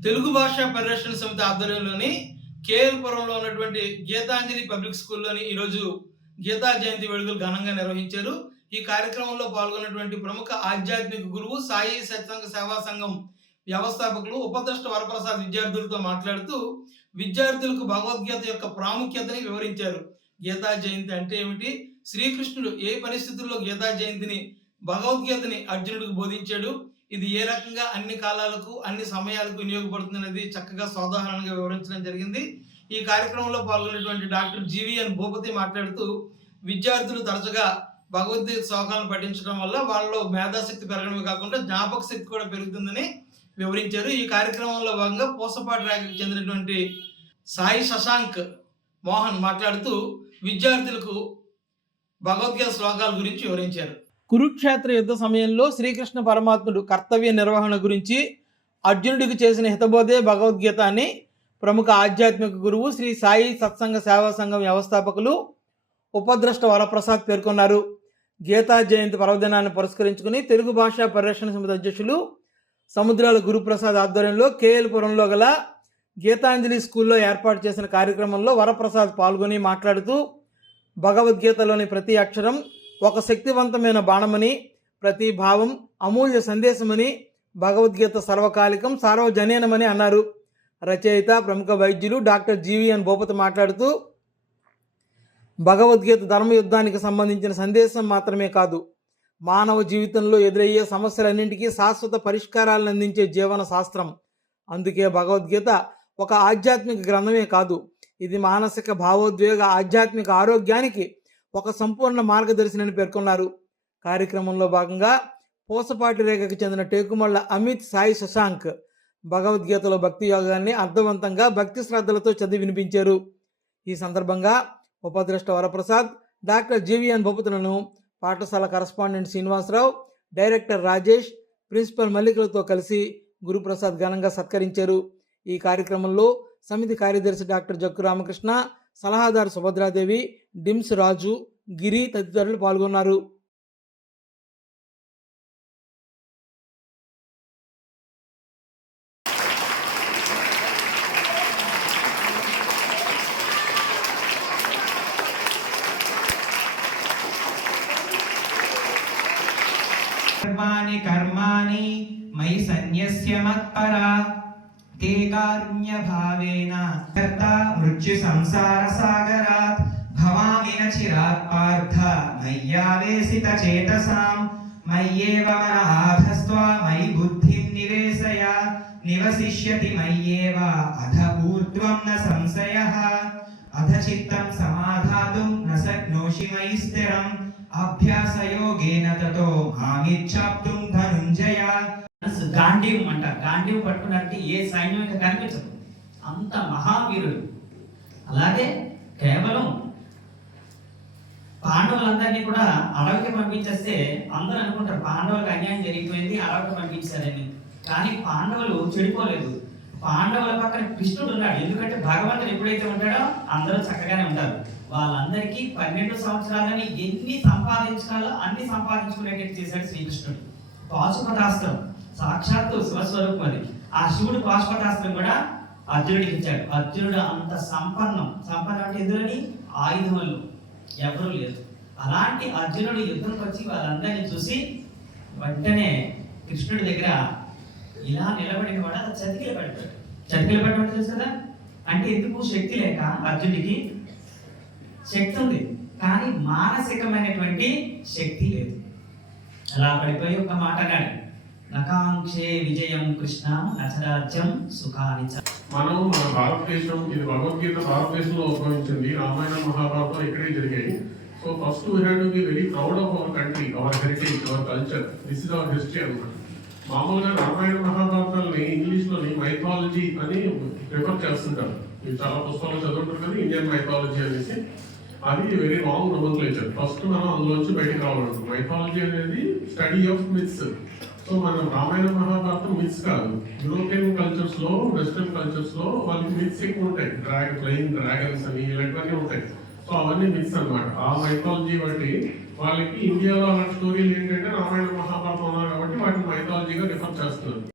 తెలుగు భాష పరిరక్షణ సమితి ఆధ్వర్యంలోని కేఎల్పురంలో ఉన్నటువంటి గీతాంజలి పబ్లిక్ స్కూల్లోని ఈరోజు గీతా జయంతి వేడుకలు ఘనంగా నిర్వహించారు. ఈ కార్యక్రమంలో పాల్గొన్నటువంటి ప్రముఖ ఆధ్యాత్మిక గురువు సాయి సత్సంగ సేవా సంఘం వ్యవస్థాపకులు ఉపదృష్ట వరప్రసాద్ విద్యార్థులతో మాట్లాడుతూ విద్యార్థులకు భగవద్గీత యొక్క ప్రాముఖ్యతని వివరించారు. గీతా జయంతి అంటే ఏమిటి? శ్రీకృష్ణుడు ఏ పరిస్థితుల్లో గీతా జయంతిని భగవద్గీతని అర్జునుడికి బోధించాడు? ఇది ఏ రకంగా అన్ని కాలాలకు అన్ని సమయాలకు వినియోగపడుతుంది అనేది చక్కగా సోదాహరణగా వివరించడం జరిగింది. ఈ కార్యక్రమంలో పాల్గొన్నటువంటి డాక్టర్ జీవీఎన్ భూపతి మాట్లాడుతూ విద్యార్థులు తరచుగా భగవద్గీత శ్లోకాలను పఠించడం వల్ల వాళ్ళలో మేధాశక్తి పెరగడమే కాకుండా జ్ఞాపక శక్తి కూడా పెరుగుతుందని వివరించారు. ఈ కార్యక్రమంలో భాగంగా పూసపాటి రేఖకు చెందినటువంటి సాయి శశాంక్ మోహన్ మాట్లాడుతూ విద్యార్థులకు భగవద్గీత శ్లోకాల గురించి వివరించారు. కురుక్షేత్ర యుద్ధ సమయంలో శ్రీకృష్ణ పరమాత్ముడు కర్తవ్య నిర్వహణ గురించి అర్జునుడికి చేసిన హితబోధే భగవద్గీత అని ప్రముఖ ఆధ్యాత్మిక గురువు శ్రీ సాయి సత్సంగ సేవా సంఘం వ్యవస్థాపకులు ఉపద్రష్ట వరప్రసాద్ పేర్కొన్నారు. గీతా జయంతి పర్వదినాన్ని పురస్కరించుకుని తెలుగు భాషా పరిరక్షణ సమితి అధ్యక్షులు సముద్రాల గురుప్రసాద్ ఆధ్వర్యంలో కేఎల్పురంలో గల గీతాంజలి స్కూల్లో ఏర్పాటు చేసిన కార్యక్రమంలో వరప్రసాద్ పాల్గొని మాట్లాడుతూ భగవద్గీతలోని ప్రతి అక్షరం ఒక శక్తివంతమైన బాణమని ప్రతి భావం అమూల్య సందేశమని భగవద్గీత సర్వకాలికం సార్వజనీనమని అన్నారు. రచయిత ప్రముఖ వైద్యులు డాక్టర్ జీవీఎన్ భూపతి మాట్లాడుతూ భగవద్గీత ధర్మయుద్ధానికి సంబంధించిన సందేశం మాత్రమే కాదు. మానవ జీవితంలో ఎదురయ్యే సమస్యలన్నింటికీ శాశ్వత పరిష్కారాలను అందించే జీవన శాస్త్రం. అందుకే భగవద్గీత ఒక ఆధ్యాత్మిక గ్రంథమే కాదు. ఇది మానసిక భావోద్వేగ ఆధ్యాత్మిక ఆరోగ్యానికి ఒక సంపూర్ణ మార్గదర్శిని పేర్కొన్నారు. కార్యక్రమంలో భాగంగా పూసపాటి రేఖకు చెందిన టేకుమళ్ళ అమిత్ సాయి శశాంక్ భగవద్గీతలో భక్తి యోగాన్ని అర్థవంతంగా భక్తి శ్రద్ధలతో చదివి వినిపించారు. ఈ సందర్భంగా ఉపాధ్యక్ష వరప్రసాద్ డాక్టర్ జీవీఎన్ భూపతులను పాఠశాల correspondent Srinivasarao director Rajesh principal మల్లికలతో కలిసి గురుప్రసాద్ ఘనంగా సత్కరించారు. ఈ కార్యక్రమంలో సమితి కార్యదర్శి డాక్టర్ జక్కు రామకృష్ణ సలహాదారు సుభద్రాదేవి డిమ్స్ రాజు గిరి తదితరులు పాల్గొన్నారు सर्वाणि कर्माणि मयि सन्न्यस्य मत्परा ते कारुण्यभावेन कर्ता मृत्युसंसारसागरात् भवामि न चिरात् पार्थ मय्यावेशितचेतसां मय्येव मनः आधस्त्वा मयि बुद्धिं निवेशय निवसिष्यति मय्येव अध ऊर्ध्वं न संशयः అధ చిత్తం సమాధాతుం న శక్నోషి మైస్థిరం అభ్యాసయోగేన తతో మామిచ్చాప్తుం ధనుంజయ. గాంధీవం అంట. గాంధీవం పట్టుకున్నట్టు ఏ సైన్యం ఇంకా కనిపించదు. అంత మహావీరుడు. అలాగే కేవలం పాండవులందరినీ కూడా అడవికి పంపించేస్తే అందరూ అనుకుంటారు పాండవులకు అన్యాయం జరిగిపోయింది అడవికి పంపించారని. కానీ పాండవులు చెడిపోలేదు. పాండవుల పక్కన కృష్ణుడు ఉన్నాడు. ఎందుకంటే భగవంతుడు ఎప్పుడైతే ఉంటాడో అందరూ చక్కగానే ఉంటారు. వాళ్ళందరికీ పన్నెండు సంవత్సరాలని ఎన్ని సంపాదించాలో అన్ని సంపాదించుకునేటట్టు చేశాడు శ్రీకృష్ణుడు. పాశుపతాస్త్రం సాక్షాత్తు శివస్వరూపం అది. ఆ శివుడు పాశుపతాస్త్రం కూడా అర్జునుడికి ఇచ్చాడు. అర్జునుడు అంత సంపన్నం. సంపన్నం అంటే ఎందులోని ఆయుధములు. ఎవరూ లేరు. అలాంటి అర్జునుడు యుద్ధంకి వచ్చి వాళ్ళందరినీ చూసి వెంటనే కృష్ణుడి దగ్గర ఇలా నిలబడిన వాడు అలా చతికిల పడిపోయాడు చతికిల పడిపోయాడు తెలుసు కదా? అంటే ఎందుకు? శక్తి లేక అర్జునుడికి శక్తి ఉంది. కానీ మానసికమైనటువంటి శక్తి లేదు. అలా పడిపోయి ఒక మాట కానీ నకాంక్షే విజయం కృష్ణ నచరాజ్యం సుఖాని మనం మన భారతదేశం ఇది భగవద్గీత భారతదేశంలో ఉద్భవించింది. రామాయణ మహాభారతం ఇక్కడే జరిగాయి. So first we had to be very proud of our country our heritage our culture this is our history అనమాట మామూలుగా రామాయణ మహాభారతాలని ఇంగ్లీష్లోని మైథాలజీ అని రిఫర్ చేస్తుంటారు. మీరు చాలా పుస్తకాలు చదువుతారు కదా ఇండియన్ మైథాలజీ అనేసి అది వెరీ రాంగ్ నోమన్క్లేచర్ ఫస్ట్ మనం అందులోంచి బయటకు రావాలంటాం మైథాలజీ అనేది స్టడీ ఆఫ్ మిత్స్ సో మనం రామాయణ మహాభారతం మిత్స్ కాదు. యూరోపియన్ కల్చర్స్లో వెస్ట్రన్ కల్చర్స్లో వాళ్ళకి మిత్స్ ఎక్కువ ఉంటాయి. డ్రాగన్ ఫ్లయింగ్ డ్రాగన్స్ అని ఇలాంటివన్నీ ఉంటాయి. సో అవన్నీ మిత్స్ అన్నమాట. ఆ మైథాలజీ బట్టి వాళ్ళకి ఇండియాలో అలాంటి స్టోరీలు ఏంటంటే రామాయణ మహాభారతం ఉన్నారు కాబట్టి వాటిని మైథాలజీగా రిఫర్ చేస్తున్నారు